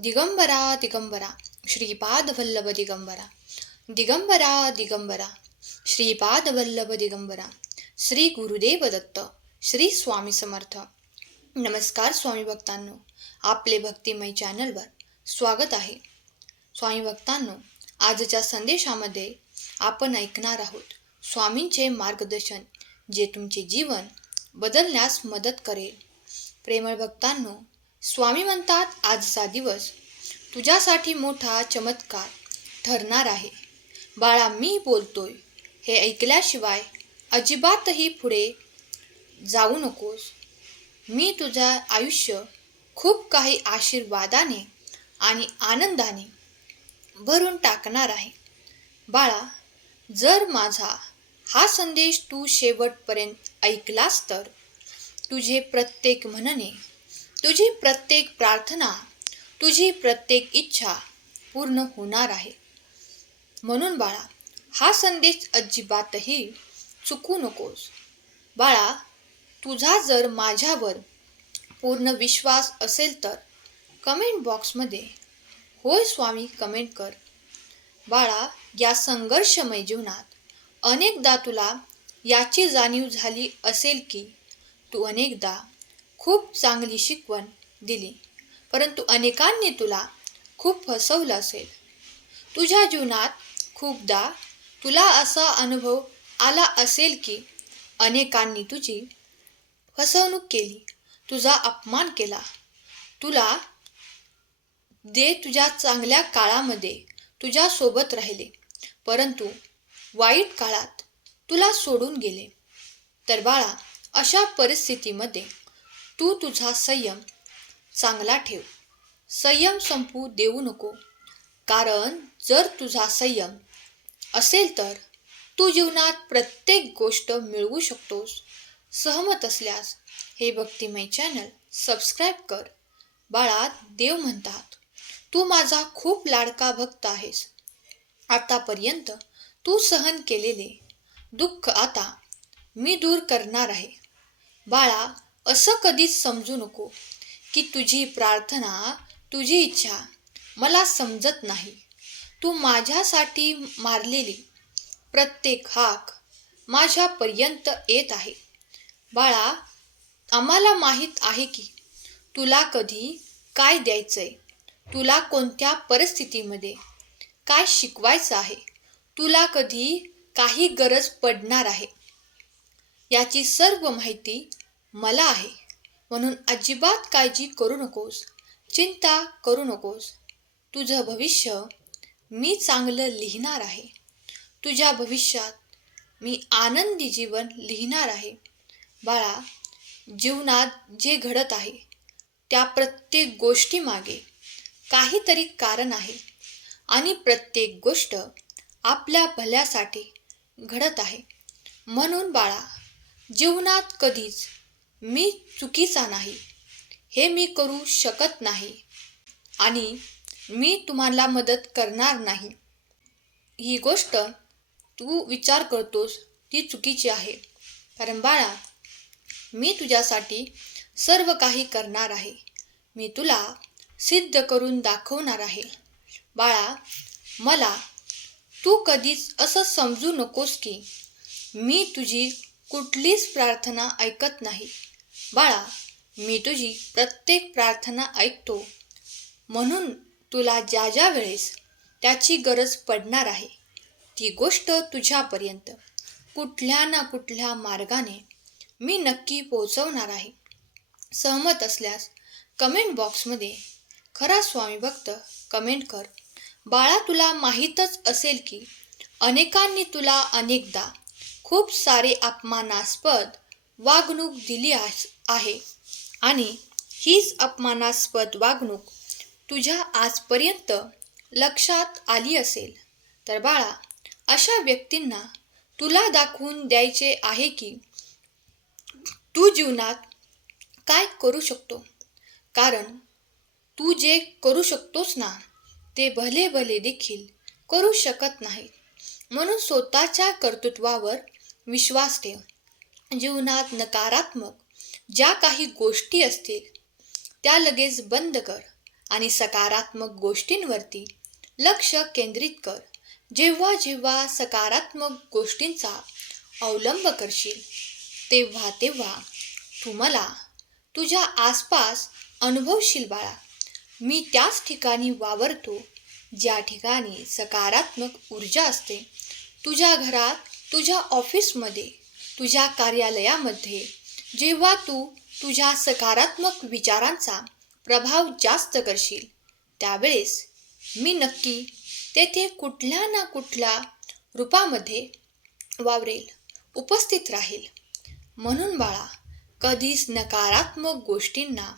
दिगंबरा दिगंबरा श्रीपाद वल्लभ दिगंबरा दिगंबरा दिगंबरा श्रीपाद वल्लभ दिगंबरा श्री गुरुदेव दत्त श्री स्वामी समर्थ. नमस्कार स्वामी भक्तांनो आपले भक्तिमय चॅनलवर स्वागत आहे. स्वामी भक्तांनो आजच्या संदेशामध्ये आपण ऐकणार आहोत स्वामींचे मार्गदर्शन जे तुमचे जीवन बदलण्यास मदत करेल. प्रेमळ भक्तांनो स्वामी म्हणतात आजचा दिवस तुझ्यासाठी मोठा चमत्कार ठरणार आहे. बाळा मी बोलतोय हे ऐकल्याशिवाय अजिबातही पुढे जाऊ नकोस. मी तुझा आयुष्य खूप काही आशीर्वादाने आणि आनंदाने भरून टाकणार आहे. बाळा जर माझा हा संदेश तू शेवटपर्यंत ऐकलास तर तुझे प्रत्येक म्हणणे तुझी प्रत्येक प्रार्थना तुझी प्रत्येक इच्छा पूर्ण होणार आहे. म्हणून बाळा हा संदेश अजिबातही चुकू नकोस. बाळा तुझा जर माझ्यावर पूर्ण विश्वास असेल तर कमेंट बॉक्समध्ये होय स्वामी कमेंट कर. बाळा या संघर्षमय जीवनात अनेकदा तुला याची जाणीव झाली असेल की तू अनेकदा खूप चांगली शिकवण दिली. परंतु अनेकांनी तुला खूप फसवलं असेल. तुझ्या जीवनात खूपदा तुला असा अनुभव आला असेल की अनेकांनी तुझी फसवणूक केली तुझा अपमान केला. तुला दे तुझ्या चांगल्या काळामध्ये तुझ्यासोबत राहिले. परंतु वाईट काळात तुला सोडून गेले. तर बाळा अशा परिस्थितीमध्ये तू तुझा संयम चांगला ठेव. संयम संपू देऊ नको. कारण जर तुझा संयम असेल तर तू जीवनात प्रत्येक गोष्ट मिळवू शकतोस. सहमत असल्यास हे भक्तिमय चॅनल सबस्क्राईब कर. बाळात देव म्हणतात तू माझा खूप लाडका भक्त आहेस. आतापर्यंत तू सहन केलेले दुःख आता मी दूर करणार आहे. बाळा असं कधीच समजू नको की तुझी प्रार्थना तुझी इच्छा मला समजत नाही. तू माझ्यासाठी मारलेली प्रत्येक हाक माझ्यापर्यंत येत आहे. बाळा आम्हाला माहीत आहे की तुला कधी काय द्यायचं आहे तुला कोणत्या परिस्थितीमध्ये काय शिकवायचं आहे तुला कधी काही गरज पडणार आहे याची सर्व माहिती मला आहे. म्हणून अजिबात काळजी करू नकोस. चिंता करू नकोस. तुझं भविष्य मी चांगलं लिहिणार आहे. तुझ्या भविष्यात मी आनंदी जीवन लिहिणार आहे. बाळा जीवनात जे घडत आहे त्या प्रत्येक गोष्टीमागे काहीतरी कारण आहे. आणि प्रत्येक गोष्ट आपल्या भल्यासाठी घडत आहे. म्हणून बाळा जीवनात कधीच मी चुकीचा नाही. हे मी करू शकत नाही. आणि मी तुम्हाला मदत करणार नाही. ही गोष्ट तू विचार करतोस ती चुकीची आहे. कारण बाळा मी तुझ्यासाठी सर्व काही करणार आहे. मी तुला सिद्ध करून दाखवणार आहे. बाळा मला तू कधीच असं समजू नकोस की मी तुझी कुठलीच प्रार्थना ऐकत नाही. बाळा मी तुझी प्रत्येक प्रार्थना ऐकतो. म्हणून तुला ज्या ज्या वेळेस त्याची गरज पडणार आहे ती गोष्ट तुझ्यापर्यंत. कुठल्या ना कुठल्या मार्गाने मी नक्की पोहोचवणार आहे. सहमत असल्यास कमेंट बॉक्समध्ये खरा स्वामी भक्त कमेंट कर. बाळा तुला माहीतच असेल की अनेकांनी तुला अनेकदा खूप सारे अपमानास्पद वागणूक दिली आहे आणि हीच अपमानास्पद वागणूक तुझ्या आजपर्यंत लक्षात आली असेल. तर बाळा अशा व्यक्तींना तुला दाखवून द्यायचे आहे की तू जीवनात काय करू शकतो? कारण तू जे करू शकतोस ना ते भले भले देखील करू शकत नाही म्हणून स्वतःच्या कर्तृत्वावर विश्वास ठेव. जीवनात नकारात्मक ज्या काही गोष्टी असतील त्या लगेच बंद कर आणि सकारात्मक गोष्टींवरती लक्ष केंद्रित कर. जेव्हा जेव्हा सकारात्मक गोष्टींचा अवलंब करशील तेव्हा तेव्हा तू मला तुझ्या आसपास अनुभवशील बाळा. मी त्याच ठिकाणी वावरतो ज्या ठिकाणी सकारात्मक ऊर्जा असते. तुझ्या घरात तुझ्या ऑफिसमध्ये तुझ्या कार्यालयामध्ये. जेव्हा तू तुझ्या सकारात्मक विचारांचा प्रभाव जास्त करशील त्यावेळेस मी नक्की तेथे कुठल्या ना कुठल्या रूपामध्ये वावरेल उपस्थित राहील. म्हणून बाळा कधीच नकारात्मक गोष्टींना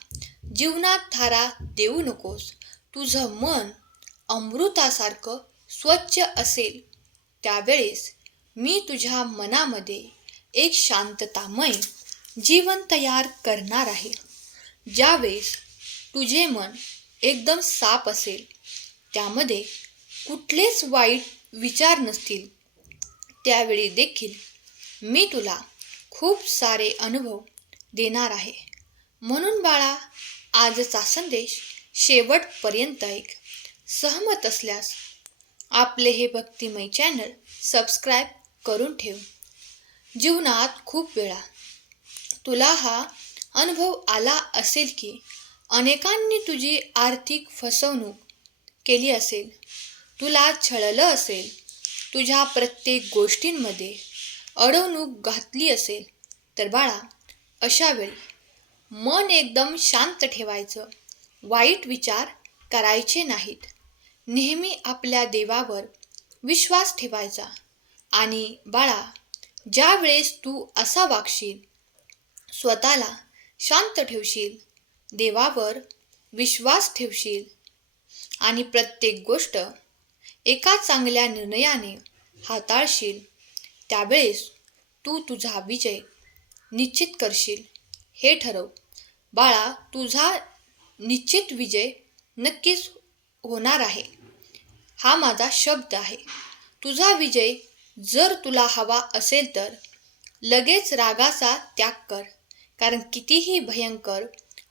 जीवनात थारा देऊ नकोस. तुझं मन अमृतासारखं स्वच्छ असेल. त्यावेळेस मी तुझ्या मनामध्ये एक शांततामय जीवन तयार करणार आहे. ज्यावेळेस तुझे मन एकदम साफ असेल त्यामध्ये कुठलेच वाईट विचार नसतील त्यावेळी देखील मी तुला खूप सारे अनुभव देणार आहे. म्हणून बाळा आजचा संदेश शेवटपर्यंत ऐक. सहमत असल्यास आपले हे भक्तिमय चॅनल सबस्क्राईब करून ठेव. जीवनात खूप वेळा. तुला हा अनुभव आला असेल की अनेकांनी तुझी आर्थिक फसवणूक केली असेल तुला छळलं असेल तुझ्या प्रत्येक गोष्टींमध्ये अडवणूक घातली असेल तर बाळा अशा वेळी मन एकदम शांत ठेवायचं. वाईट विचार करायचे नाहीत. नेहमी आपल्या देवावर विश्वास ठेवायचा. आणि बाळा ज्या वेळेस तू असा वागशील स्वतःला शांत ठेवशील देवावर विश्वास ठेवशील आणि प्रत्येक गोष्ट एका चांगल्या निर्णयाने हाताळशील त्यावेळेस तू तुझा विजय निश्चित करशील. हे ठरव. बाळा तुझा निश्चित विजय नक्कीच होणार आहे. हा माझा शब्द आहे. तुझा विजय जर तुला हवा असेल तर लगेच रागाचा त्याग कर. कारण कितीही भयंकर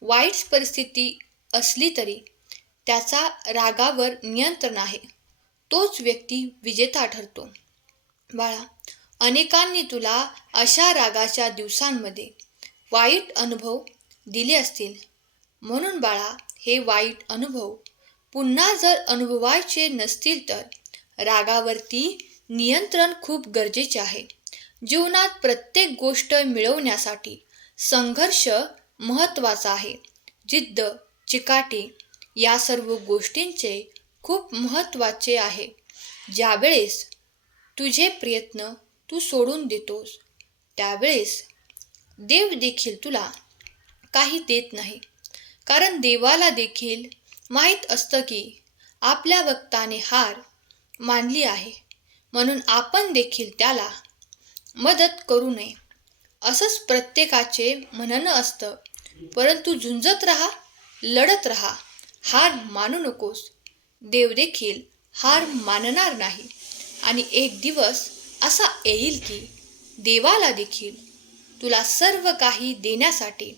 वाईट परिस्थिती असली तरी त्याचा रागावर नियंत्रण आहे. तोच व्यक्ती विजेता ठरतो. बाळा अनेकांनी तुला अशा रागाच्या दिवसांमध्ये वाईट अनुभव दिले असतील. म्हणून बाळा हे वाईट अनुभव पुन्हा जर अनुभवायचे नसतील तर रागावरती नियंत्रण खूप गरजेचे आहे. जीवनात प्रत्येक गोष्ट मिळवण्यासाठी संघर्ष महत्त्वाचा आहे. जिद्द चिकाटी या सर्व गोष्टींचे खूप महत्त्वाचे आहे. ज्यावेळेस तुझे प्रयत्न तू सोडून देतोस त्यावेळेस देव देखील तुला काही देत नाही. कारण देवाला देखील माहीत असतं की आपल्या वक्ताने हार मानली आहे. म्हणून आपण देखील त्याला मदत करू नये. असंच प्रत्येकाचे म्हणणं असतं. परंतु झुंजत राहा लढत राहा हार मानू नकोस. देव देखील हार मानणार नाही. आणि एक दिवस असा येईल की देवाला देखील तुला सर्व काही देण्यासाठी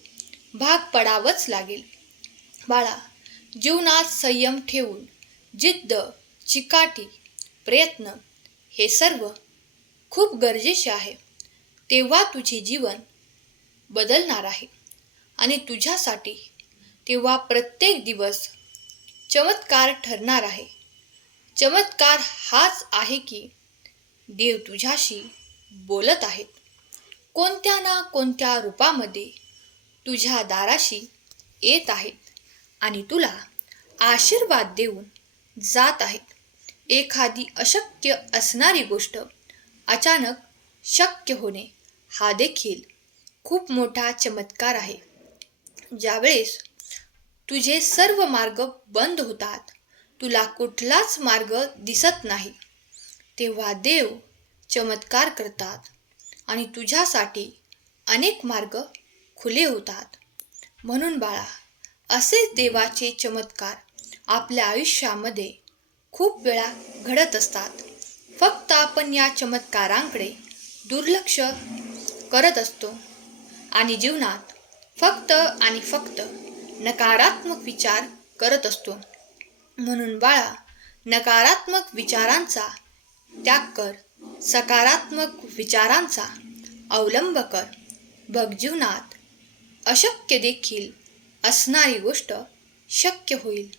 भाग पडावंच लागेल. बाळा जीवनात संयम ठेवून जिद्द चिकाटी प्रयत्न हे सर्व खूप गरजेचे आहे. तेव्हा तुझे जीवन बदलणार आहे. आणि तुझ्यासाठी तेव्हा प्रत्येक दिवस चमत्कार ठरणार आहे. चमत्कार हाच आहे की देव तुझ्याशी बोलत आहेत. कोणत्या ना कोणत्या रूपामध्ये तुझ्या दाराशी येत आहेत आणि तुला आशीर्वाद देऊन जात आहेत. एखादी अशक्य असणारी गोष्ट अचानक शक्य होणे हा देखील खूप मोठा चमत्कार आहे. ज्यावेळेस तुझे सर्व मार्ग बंद होतात तुला कुठलाच मार्ग दिसत नाही तेव्हा देव चमत्कार करतात आणि तुझ्यासाठी अनेक मार्ग खुले होतात. म्हणून बाळा असेच देवाचे चमत्कार आपल्या आयुष्यामध्ये खूप वेळा घडत असतात. फक्त आपण या चमत्कारांकडे दुर्लक्ष करत असतो. आणि जीवनात फक्त आणि फक्त नकारात्मक विचार करत असतो. म्हणून बाळा नकारात्मक विचारांचा त्याग कर. सकारात्मक विचारांचा अवलंब कर. बघ जीवनात अशक्य देखील असणारी गोष्ट शक्य होईल.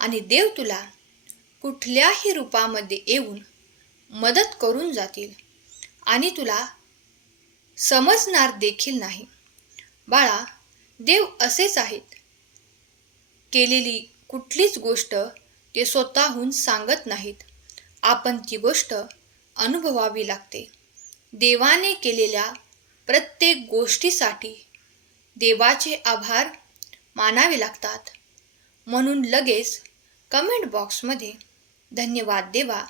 आणि देव तुला कुठल्याही रूपामध्ये येऊन मदत करून जातील. आणि तुला समजणार देखील नाही. बाळा देव असेच आहेत. केलेली कुठलीच गोष्ट ते स्वतःहून सांगत नाहीत. आपण ती गोष्ट अनुभवावी लागते. देवाने केलेल्या प्रत्येक गोष्टीसाठी देवाचे आभार मानावे लागतात. म्हणून लगेच कमेंट बॉक्समध्ये धन्यवाद देवा.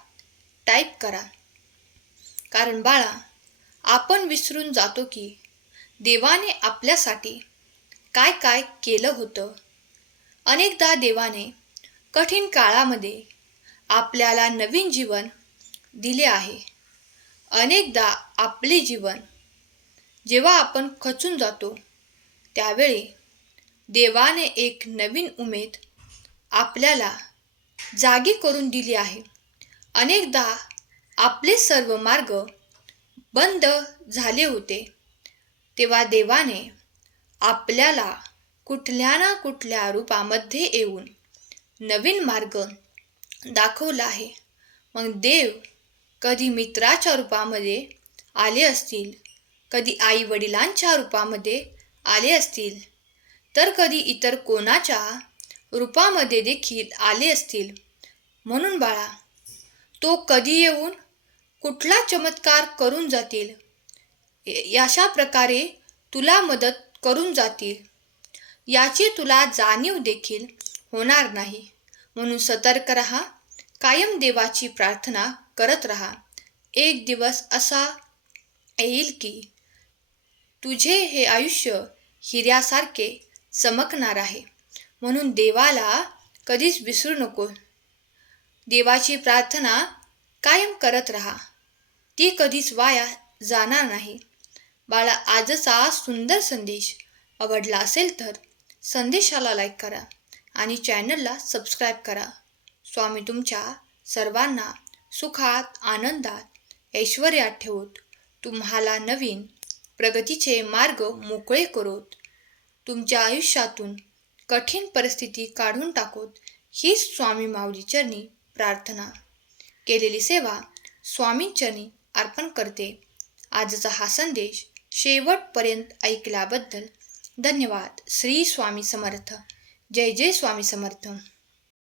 टाईप करा. कारण बाळा आपण विसरून जातो की देवाने आपल्यासाठी काय काय केलं होतं. अनेकदा देवाने कठीण काळामध्ये आपल्याला नवीन जीवन दिले आहे. अनेकदा आपले जीवन जेव्हा आपण खचून जातो त्यावेळी देवाने एक नवीन उमेद आपल्याला जागी करून दिली आहे. अनेकदा आपले सर्व मार्ग बंद झाले होते. तेव्हा देवाने आपल्याला कुठल्या ना कुठल्या रूपामध्ये येऊन नवीन मार्ग दाखवला आहे. मग देव कधी मित्राच्या रूपामध्ये आले असतील कधी आई वडिलांच्या रूपामध्ये आले असतील तर कधी इतर कोणाच्या रूपामध्ये देखील आले असतील. म्हणून बाळा तो कधी येऊन कुठला चमत्कार करून जातील? अशा प्रकारे तुला मदत करून जातील. याची तुला जाणीव देखील होणार नाही. म्हणून सतर्क रहा कायम देवाची प्रार्थना करत रहा. एक दिवस असा येईल की तुझे हे आयुष्य हिऱ्यासारखे चमकणार आहे. म्हणून देवाला कधीच विसरू नको. देवाची प्रार्थना कायम करत राहा. ती कधीच वाया जाणार नाही. बाळा आजचा सुंदर संदेश आवडला असेल तर संदेशाला लाईक करा आणि चॅनलला सबस्क्राईब करा. स्वामी तुमच्या सर्वांना सुखात आनंदात ऐश्वर्यात ठेवत. तुम्हाला नवीन प्रगतीचे मार्ग मोकळे करोत. तुमच्या आयुष्यातून कठीण परिस्थिती काढून टाकोत हीच स्वामी माऊली चरणी प्रार्थना. केलेली सेवा स्वामींचरणी अर्पण करते. आजचा हा संदेश शेवटपर्यंत ऐकल्याबद्दल धन्यवाद. श्री स्वामी समर्थ. जय जय स्वामी समर्थ.